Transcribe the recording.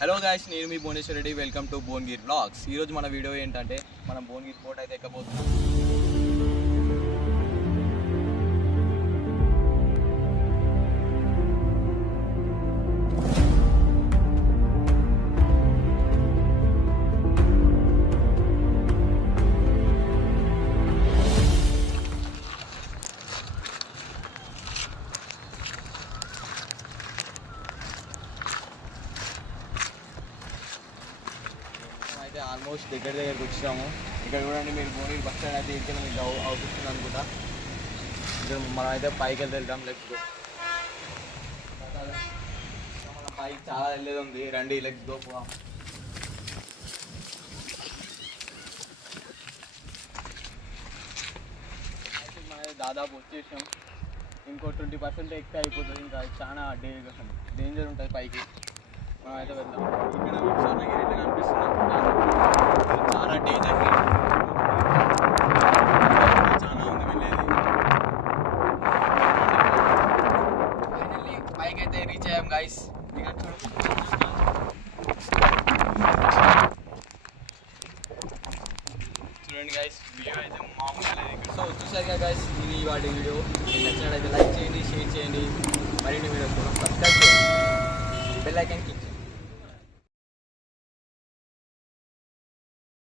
Hello guys, నేను మీ Bhuvaneshwar Reddy. Welcome to Bhuvanagiri blogs. ఈరోజు మన వీడియో ఏంటంటే మనం భువనగిరి కోట అయితే ఎక్కబోతున్నాం. అయితే ఆల్మోస్ట్ దగ్గరికి వచ్చినాము. ఇక్కడ చూడండి, మీరు భువనగిరి బస్ స్టాండ్ అయితే ఇక్కడ మీకు అవుతుంది అనుకుంటా. ఇక్కడ మనం అయితే పైకి వెళ్తాం. Let's go. మన పైకి చాలా వెళ్ళేది ఉంది, రండి లెట్స్ గో పోదాం. అయితే మనం దాదాపు వచ్చేసాం. ఇంకో 20% ఎక్కితే అయిపోతుంది. ఇంకా చాలా డేంజర్ ఉంటుంది పైకి. మనం అయితే వెళ్దాం. ఇక్కడ స్వర్ణగిరి అయితే కనిపిస్తున్నాం. చాలా డేంజర్, చాలా ఉంది వెళ్ళేది. ఫైనల్లీ పైకి అయితే రీచ్ అయ్యాం గైస్. ఇక్కడ చూడండి గైస్, వ్యూ అయితే మామూలుగా లేదు ఇక్కడ. సో చూసారు కదా గైస్, ఇది వాటి వీడియో. మీకు నచ్చినట్లయితే లైక్ చేయండి, షేర్ చేయండి. మరిన్ని వీడియోస్ కూడా సబ్స్క్రైబ్ చేయండి, బెల్ ఐకాన్ క్లిక్ చేయండి.